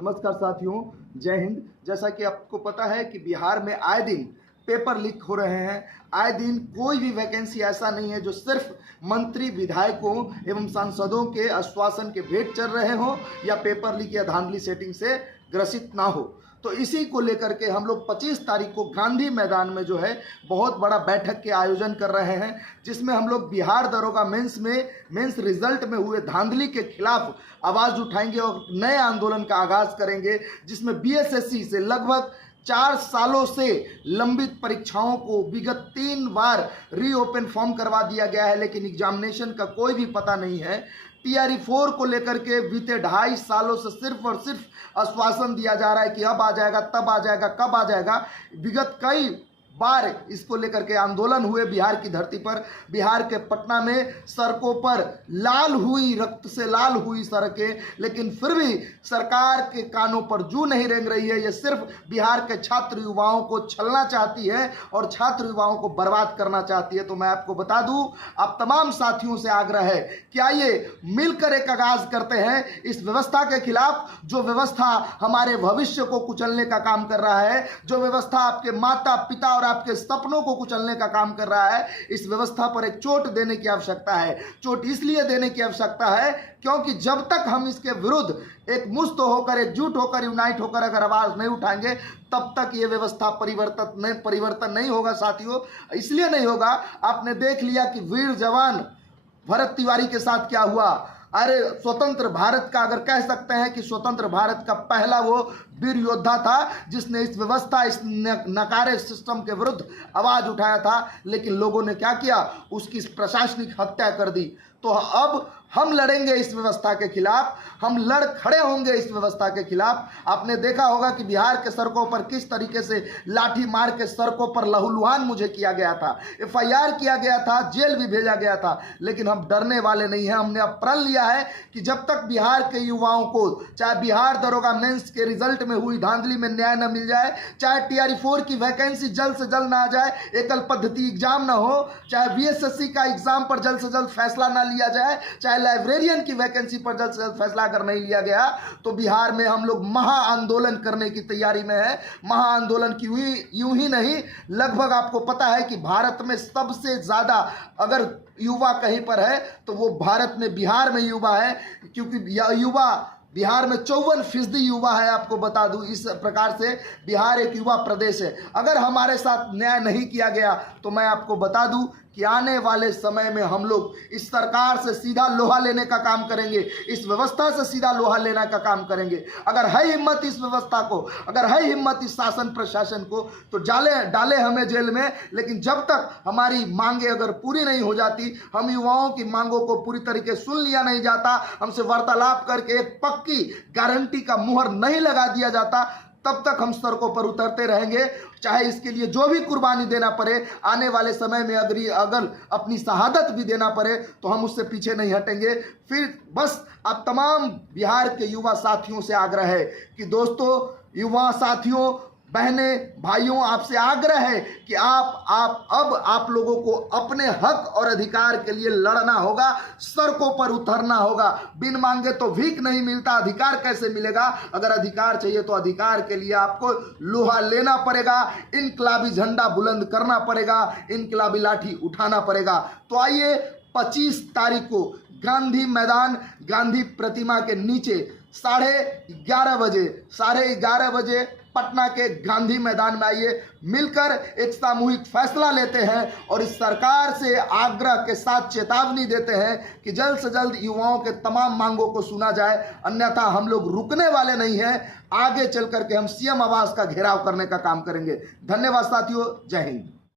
नमस्कार साथियों, जय हिंद। जैसा कि आपको पता है कि बिहार में आए दिन पेपर लीक हो रहे हैं। आए दिन कोई भी वैकेंसी ऐसा नहीं है जो सिर्फ मंत्री, विधायकों एवं सांसदों के आश्वासन के भेंट चल रहे हो या पेपर लीक या धांधली सेटिंग से ग्रसित ना हो। तो इसी को लेकर के हम लोग 25 तारीख को गांधी मैदान में जो है बहुत बड़ा बैठक के आयोजन कर रहे हैं, जिसमें हम लोग बिहार दरोगा मेंस रिजल्ट में हुए धांधली के खिलाफ आवाज़ उठाएंगे और नए आंदोलन का आगाज करेंगे, जिसमें बीएसएससी से लगभग 4 सालों से लंबित परीक्षाओं को विगत 3 बार रीओपन फॉर्म करवा दिया गया है, लेकिन एग्जामिनेशन का कोई भी पता नहीं है। टीआरई 4 को लेकर के बीते 2.5 सालों से सिर्फ और सिर्फ आश्वासन दिया जा रहा है कि अब आ जाएगा, तब आ जाएगा, कब आ जाएगा। विगत कई बार इसको लेकर के आंदोलन हुए बिहार की धरती पर। बिहार के पटना में सड़कों पर रक्त से लाल हुई सड़कें, लेकिन फिर भी सरकार के कानों पर जू नहीं रेंग रही है। ये सिर्फ बिहार के छात्र युवाओं को छलना चाहती है और छात्र युवाओं को बर्बाद करना चाहती है। तो मैं आपको बता दूं, आप तमाम साथियों से आग्रह है कि आइए मिलकर एक आगाज करते हैं इस व्यवस्था के खिलाफ, जो व्यवस्था हमारे भविष्य को कुचलने का काम कर रहा है, जो व्यवस्था आपके माता पिता और आपके सपनों को कुचलने का काम कर रहा है। इस व्यवस्था पर एक चोट देने की आवश्यकता है। चोट इसलिए देने की आवश्यकता है क्योंकि जब तक हम इसके विरुद्ध एक मुस्त होकर, एकजुट होकर, यूनाइट होकर अगर आवाज नहीं उठाएंगे, तब तक ये व्यवस्था परिवर्तन नहीं होगा साथियों। इसलिए नहीं होगा, आपने देख लिया कि वीर जवान भरत तिवारी के साथ क्या हुआ। अरे स्वतंत्र भारत का, अगर कह सकते हैं कि स्वतंत्र भारत का पहला वो वीर योद्धा था जिसने इस व्यवस्था, इस नकारे सिस्टम के विरुद्ध आवाज उठाया था, लेकिन लोगों ने क्या किया, उसकी प्रशासनिक हत्या कर दी। तो अब हम लड़ेंगे इस व्यवस्था के खिलाफ, हम लड़ खड़े होंगे इस व्यवस्था के खिलाफ। आपने देखा होगा कि बिहार के सड़कों पर किस तरीके से लाठी मार के सड़कों पर लहूलुहान मुझे किया गया था, एफआईआर किया गया था, जेल भी भेजा गया था। लेकिन हम डरने वाले नहीं हैं। हमने अब प्रण लिया है कि जब तक बिहार के युवाओं को, चाहे बिहार दरोगा मेंस के रिजल्ट में हुई धांधली में न्याय न मिल जाए, चाहे टीआरई 4 की वैकेंसी जल्द से जल्द ना आ जाए, एकल पद्धति एग्जाम ना हो, चाहे बीएसएससी का एग्जाम पर जल्द से जल्द फैसला ना लिया जाए, चाहे लाइब्रेरियन की वैकेंसी पर जल्द से जल्द फैसला अगर नहीं लिया गया, तो बिहार में हम लोग महा आंदोलन करने की तैयारी में है। महा आंदोलन की यूं ही नहीं, लगभग आपको पता है कि भारत में सबसे ज्यादा अगर युवा कहीं पर है तो वो भारत में बिहार में युवा है, क्योंकि युवा बिहार में 54% युवा है। आपको बता दूं, इस प्रकार से बिहार एक युवा प्रदेश है। अगर हमारे साथ न्याय नहीं किया गया तो मैं आपको बता दूं कि आने वाले समय में हम लोग इस सरकार से सीधा लोहा लेने का काम करेंगे, इस व्यवस्था से सीधा लोहा लेने का काम करेंगे। अगर है हिम्मत इस व्यवस्था को, अगर है हिम्मत इस शासन प्रशासन को, तो डाले हमें जेल में। लेकिन जब तक हमारी मांगे अगर पूरी नहीं हो जाती, हम युवाओं की मांगों को पूरी तरीके सुन लिया नहीं जाता, हमसे वार्तालाप करके एक पक्की गारंटी का मुहर नहीं लगा दिया जाता, तब तक हम सड़कों पर उतरते रहेंगे। चाहे इसके लिए जो भी कुर्बानी देना पड़े, आने वाले समय में अगर अपनी शहादत भी देना पड़े, तो हम उससे पीछे नहीं हटेंगे। फिर बस आप तमाम बिहार के युवा साथियों से आग्रह है कि दोस्तों, युवा साथियों, बहने, भाइयों, आपसे आग्रह है कि आप लोगों को अपने हक और अधिकार के लिए लड़ना होगा, सड़कों पर उतरना होगा। बिन मांगे तो भीख नहीं मिलता, अधिकार कैसे मिलेगा? अगर अधिकार चाहिए तो अधिकार के लिए आपको लोहा लेना पड़ेगा, इनकलाबी झंडा बुलंद करना पड़ेगा, इनकलाबी लाठी उठाना पड़ेगा। तो आइए 25 तारीख को गांधी मैदान, गांधी प्रतिमा के नीचे 11:30 बजे पटना के गांधी मैदान में आइए, मिलकर एक सामूहिक फैसला लेते हैं और इस सरकार से आग्रह के साथ चेतावनी देते हैं कि जल्द से जल्द युवाओं के तमाम मांगों को सुना जाए, अन्यथा हम लोग रुकने वाले नहीं हैं। आगे चल करके हम सीएम आवास का घेराव करने का काम करेंगे। धन्यवाद साथियों, जय हिंद।